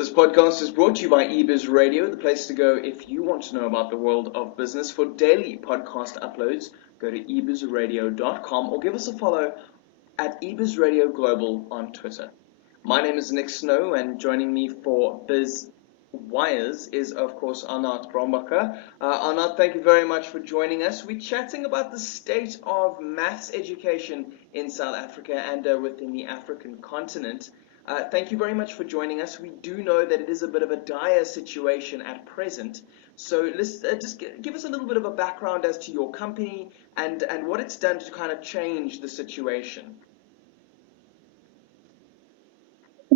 This podcast is brought to you by eBiz Radio, the place to go if you want to know about the world of business. For daily podcast uploads, go to ebizradio.com or give us a follow at eBiz Radio Global on Twitter. My name is Nick Snow, and joining me for Biz Wires is, of course, Aarnout Brombacher. Arnout, thank you very much for joining us. We're chatting about the state of maths education in South Africa and within the African continent. Thank you very much for joining us. We do know that it is a bit of a dire situation at present. So let's just give us a little bit of a background as to your company and what it's done to kind of change the situation.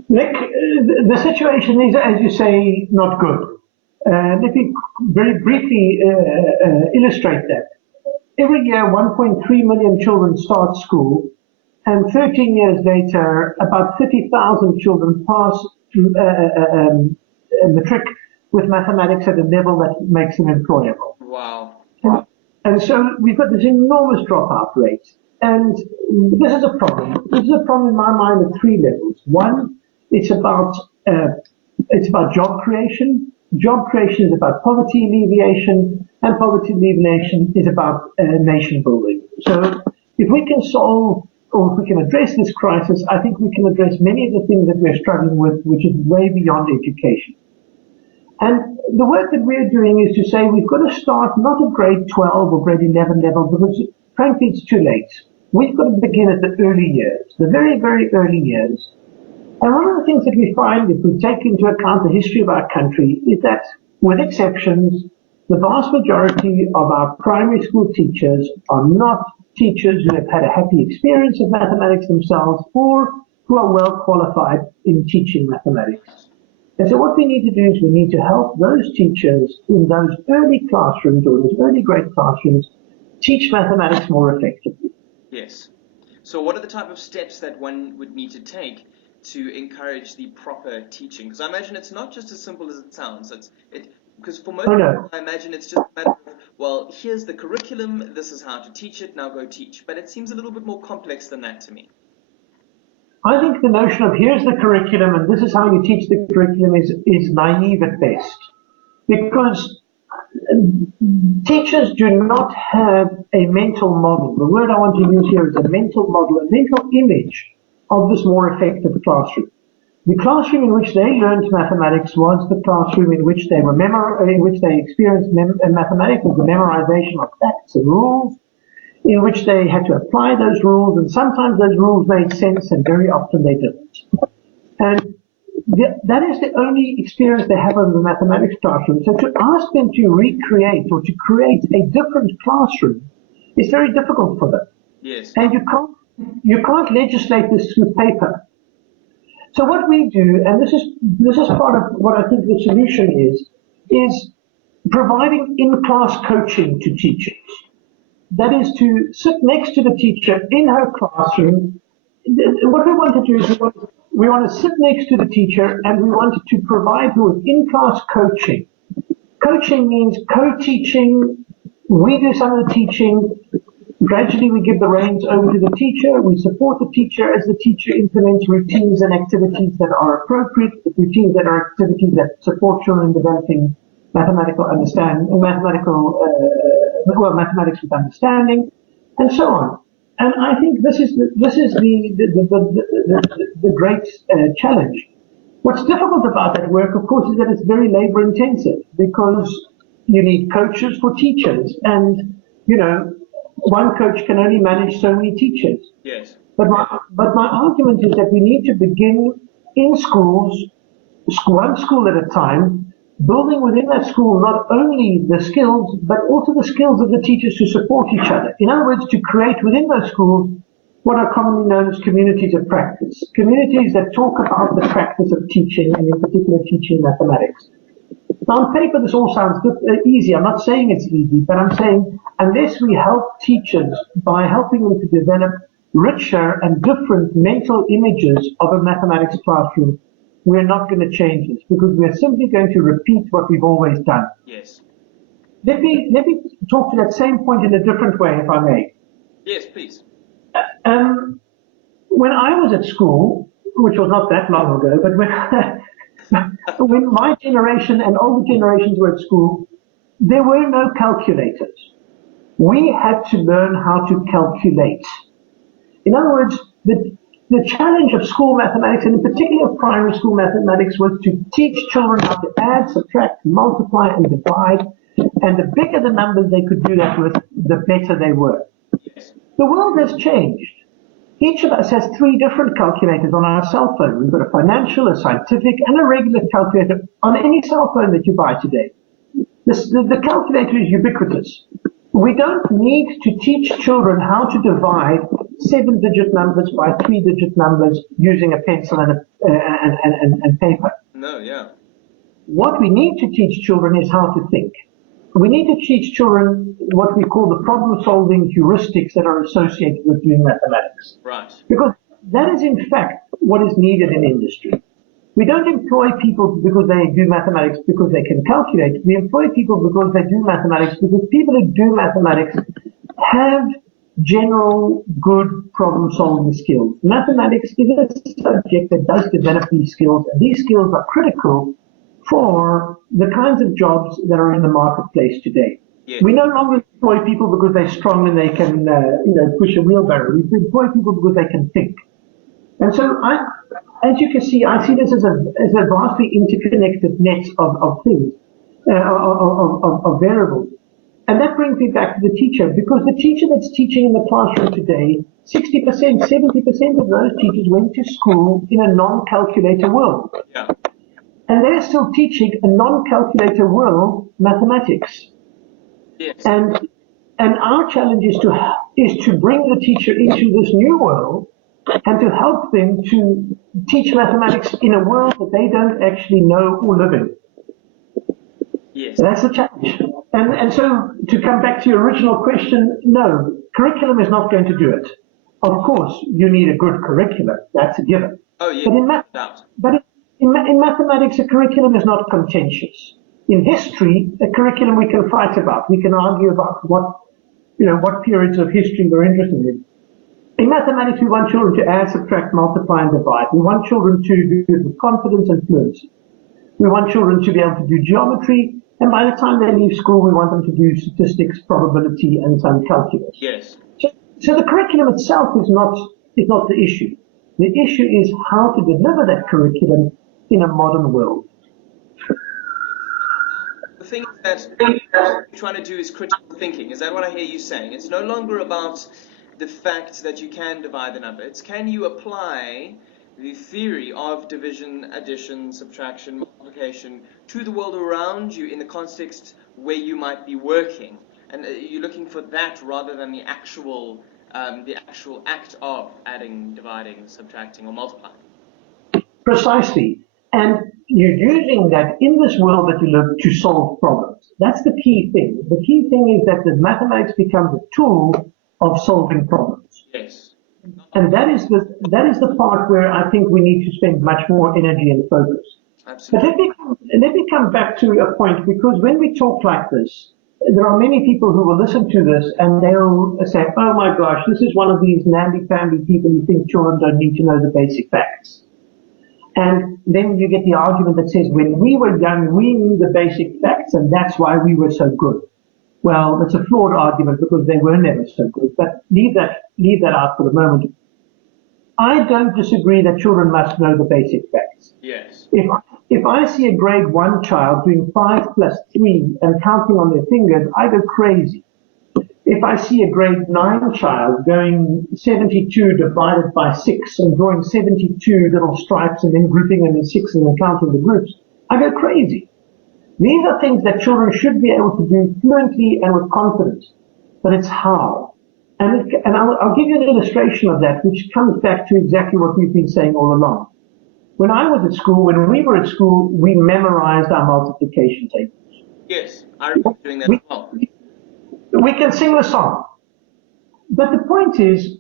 Nick, the situation is, as you say, not good. Let me very briefly illustrate that. Every year, 1.3 million children start school, and 13 years later, about 30,000 children pass matric with mathematics at a level that makes them employable. Wow. And so we've got this enormous dropout rate. And this is a problem. This is a problem in my mind at three levels. One, it's about job creation. Job creation is about poverty alleviation, and poverty alleviation is about nation building. So if we can solve, or if we can address this crisis, I think we can address many of the things that we're struggling with, which is way beyond education. And the work that we're doing is to say we've got to start not at grade 12 or grade 11 level, because frankly it's too late. We've got to begin at the early years, the very, very early years. And one of the things that we find, if we take into account the history of our country, is that, with exceptions, the vast majority of our primary school teachers are not teachers who have had a happy experience of mathematics themselves or who are well qualified in teaching mathematics. And so what we need to do is we need to help those teachers in those early classrooms or those early grade classrooms teach mathematics more effectively. Yes. So what are the type of steps that one would need to take to encourage the proper teaching? Because I imagine it's not just as simple as it sounds. Because for most people, I imagine it's just a matter of, well, here's the curriculum, this is how to teach it, now go teach. But it seems a little bit more complex than that to me. I think the notion of here's the curriculum and this is how you teach the curriculum is naive at best. Because teachers do not have a mental model. The word I want to use here is a mental model, a mental image of this more effective classroom. The classroom in which they learned mathematics was the classroom in which they experienced mathematics as the memorization of facts and rules, in which they had to apply those rules, and sometimes those rules made sense, and very often they didn't. And that is the only experience they have of the mathematics classroom. So to ask them to recreate or to create a different classroom is very difficult for them. Yes. And you can't legislate this with paper. So what we do, and this is part of what I think the solution is providing in-class coaching to teachers. That is to sit next to the teacher in her classroom. What we want to do is we want to sit next to the teacher and we want to provide her with in-class coaching. Coaching means co-teaching. We do some of the teaching. Gradually we give the reins over to the teacher. We support the teacher as the teacher implements routines and activities that are appropriate, routines that are activities that support children in developing mathematics with understanding, and so on. And I think this is the great challenge. What's difficult about that work, of course, is that it's very labor intensive because you need coaches for teachers, and one coach can only manage so many teachers. Yes. But my argument is that we need to begin in schools, one school at a time, building within that school not only the skills, but also the skills of the teachers to support each other. In other words, to create within those schools what are commonly known as communities of practice. Communities that talk about the practice of teaching, and in particular teaching mathematics. Now on paper this all sounds good, easy. I'm not saying it's easy, but I'm saying unless we help teachers by helping them to develop richer and different mental images of a mathematics classroom, we're not going to change this, because we're simply going to repeat what we've always done. Yes. Let me talk to that same point in a different way, if I may. Yes, please. When I was at school, which was not that long ago, but when my generation and older generations were at school, there were no calculators. We had to learn how to calculate. In other words, the challenge of school mathematics, and in particular of primary school mathematics, was to teach children how to add, subtract, multiply, and divide. And the bigger the numbers they could do that with, the better they were. The world has changed. Each of us has 3 different calculators on our cell phone. We've got a financial, a scientific, and a regular calculator on any cell phone that you buy today. The calculator is ubiquitous. We don't need to teach children how to divide 7-digit numbers by 3-digit numbers using a pencil and paper. No, yeah. What we need to teach children is how to think. We need to teach children what we call the problem-solving heuristics that are associated with doing mathematics. Right. Because that is, in fact, what is needed in industry. We don't employ people because they do mathematics because they can calculate. We employ people because they do mathematics because people who do mathematics have general good problem-solving skills. Mathematics is a subject that does develop these skills, and these skills are critical for the kinds of jobs that are in the marketplace today. Yes. We no longer employ people because they're strong and they can, push a wheelbarrow. We employ people because they can think. And so, as you can see, I see this as a vastly interconnected net of things, of variables. And that brings me back to the teacher, because the teacher that's teaching in the classroom today, 60%, 70% of those teachers went to school in a non-calculator world. Yeah. And they're still teaching a non-calculator world mathematics. Yes. And our challenge is to bring the teacher into this new world and to help them to teach mathematics in a world that they don't actually know or live in. Yes. So that's the challenge. And so to come back to your original question, no, curriculum is not going to do it. Of course, you need a good curriculum. That's a given. Oh, yeah. But in mathematics, a curriculum is not contentious. In history, a curriculum we can fight about. We can argue about what periods of history we're interested in. In mathematics, we want children to add, subtract, multiply, and divide. We want children to do it with confidence and fluency. We want children to be able to do geometry, and by the time they leave school, we want them to do statistics, probability, and some calculus. Yes. So the curriculum itself is not the issue. The issue is how to deliver that curriculum in a modern world. The thing that you're trying to do is critical thinking. Is that what I hear you saying? It's no longer about the fact that you can divide the number. It's can you apply the theory of division, addition, subtraction, multiplication to the world around you in the context where you might be working. And you're looking for that rather than the actual act of adding, dividing, subtracting, or multiplying. Precisely. And you're using that in this world that you live to solve problems. That's the key thing. The key thing is that the mathematics becomes a tool of solving problems. Yes. And that is the part where I think we need to spend much more energy and focus. Absolutely. But let me come back to a point, because when we talk like this, there are many people who will listen to this and they'll say, oh my gosh, this is one of these namby-pamby people who think children don't need to know the basic facts. And then you get the argument that says, when we were young, we knew the basic facts and that's why we were so good. Well, that's a flawed argument because they were never so good, but leave that out for the moment. I don't disagree that children must know the basic facts. Yes. If I see a grade 1 child doing 5 plus 3 and counting on their fingers, I go crazy. If I see a grade 9 child going 72 divided by 6 and drawing 72 little stripes and then grouping them in 6 and then counting the groups, I go crazy. These are things that children should be able to do fluently and with confidence, but it's how. And I'll give you an illustration of that, which comes back to exactly what we've been saying all along. When we were at school, we memorized our multiplication tables. Yes, I remember doing that as well. We can sing the song. But the point is,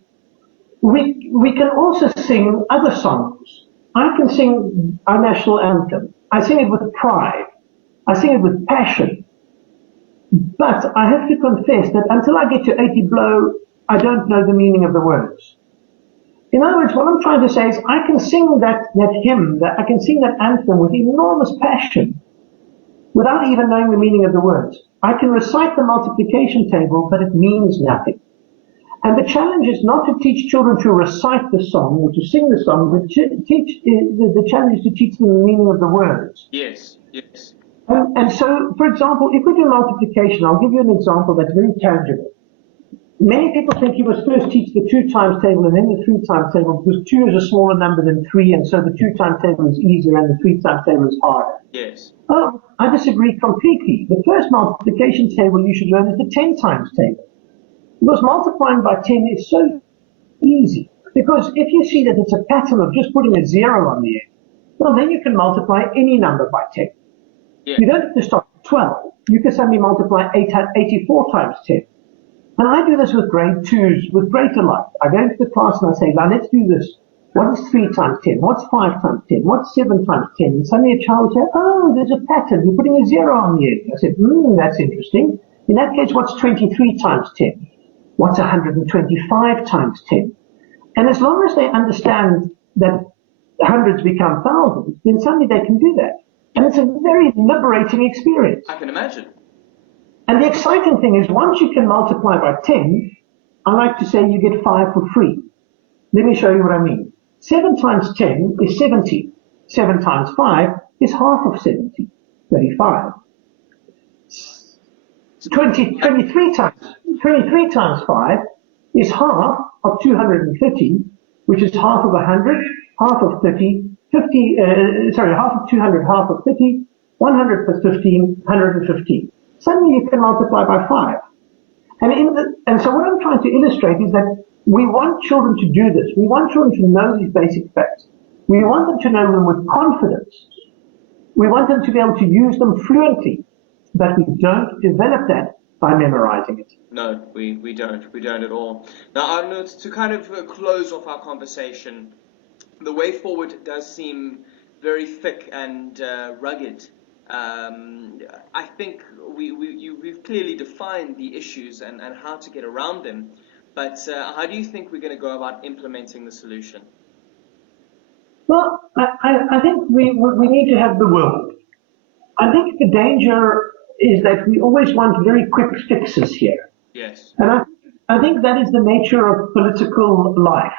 we can also sing other songs. I can sing our national anthem. I sing it with pride. I sing it with passion. But I have to confess that until I get to 80 blow, I don't know the meaning of the words. In other words, what I'm trying to say is I can sing that hymn, I can sing that anthem with enormous passion without even knowing the meaning of the words. I can recite the multiplication table, but it means nothing. And the challenge is not to teach children to recite the song or to sing the song, but the challenge is to teach them the meaning of the words. Yes, yes. And so, for example, if we do multiplication, I'll give you an example that's very tangible. Many people think you must first teach the 2 times table and then the 3 times table because 2 is a smaller number than 3, and so the 2 times table is easier and the 3 times table is harder. Yes. Oh, I disagree completely. The first multiplication table you should learn is the 10 times table. Because multiplying by 10 is so easy. Because if you see that it's a pattern of just putting a 0 on the end, well, then you can multiply any number by 10. Yeah. You don't have to start with 12. You can suddenly multiply 84 times 10. And I do this with grade 2s with great delight. I go into the class and I say, now let's do this. What is 3 times 10? What's 5 times 10? What's 7 times 10? And suddenly a child will say, oh, there's a pattern. You're putting a 0 on the end. I said, that's interesting. In that case, what's 23 times 10? What's 125 times 10? And as long as they understand that hundreds become thousands, then suddenly they can do that. And it's a very liberating experience. I can imagine. And the exciting thing is once you can multiply by 10, I like to say you get 5 for free. Let me show you what I mean. 7 times 10 is 70. 7 times 5 is half of 70, 35. 23 times 5 is half of 250, which is half of 100, half of 30, half of 200, half of 50, 100 plus 15, 115. Suddenly you can multiply by 5. And so what I'm trying to illustrate is that we want children to do this. We want children to know these basic facts. We want them to know them with confidence. We want them to be able to use them fluently, but we don't develop that by memorizing it. No, we don't. We don't at all. Now, Arnout, to kind of close off our conversation, the way forward does seem very thick and rugged. I think we've clearly defined the issues and how to get around them, but how do you think we're going to go about implementing the solution? Well, I think we need to have the will. I think the danger is that we always want very quick fixes here. Yes. And I think that is the nature of political life.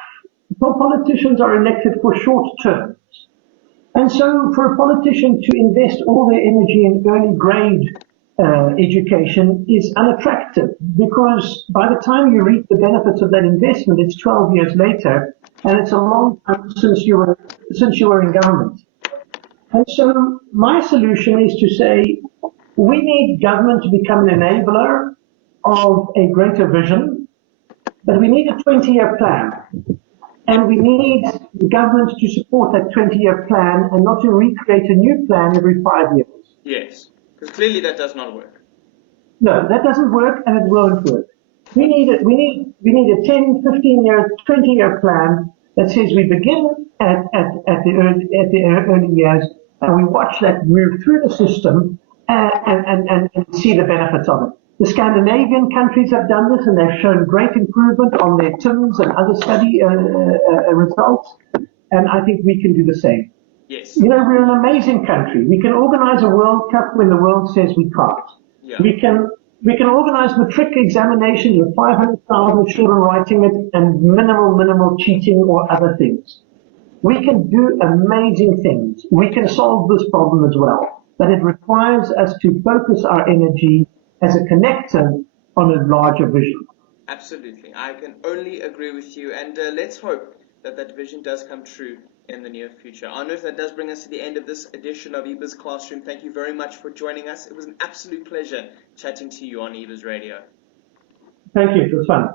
Politicians are elected for short terms. And so for a politician to invest all their energy in early grade education is unattractive because by the time you reap the benefits of that investment, it's 12 years later, and it's a long time since you were in government. And so my solution is to say we need government to become an enabler of a greater vision, but we need a 20-year plan. And we need the government to support that 20-year plan and not to recreate a new plan every 5 years. Yes, because clearly that does not work. No, that doesn't work and it won't work. We need a 10, 15-year, 20-year plan that says we begin at the early years and we watch that move through the system and see the benefits of it. The Scandinavian countries have done this and they've shown great improvement on their TIMS and other study results, and I think we can do the same. Yes. You know, we're an amazing country. We can organize a World Cup when the world says we can't. Yeah. We can organize matric examination with 500,000 children writing it and minimal cheating or other things. We can do amazing things. We can solve this problem as well, but it requires us to focus our energy as a connector on a larger vision. Absolutely. I can only agree with you. And let's hope that that vision does come true in the near future. Arnout, that does bring us to the end of this edition of eBiz Classroom. Thank you very much for joining us. It was an absolute pleasure chatting to you on eBiz Radio. Thank you. It was fun.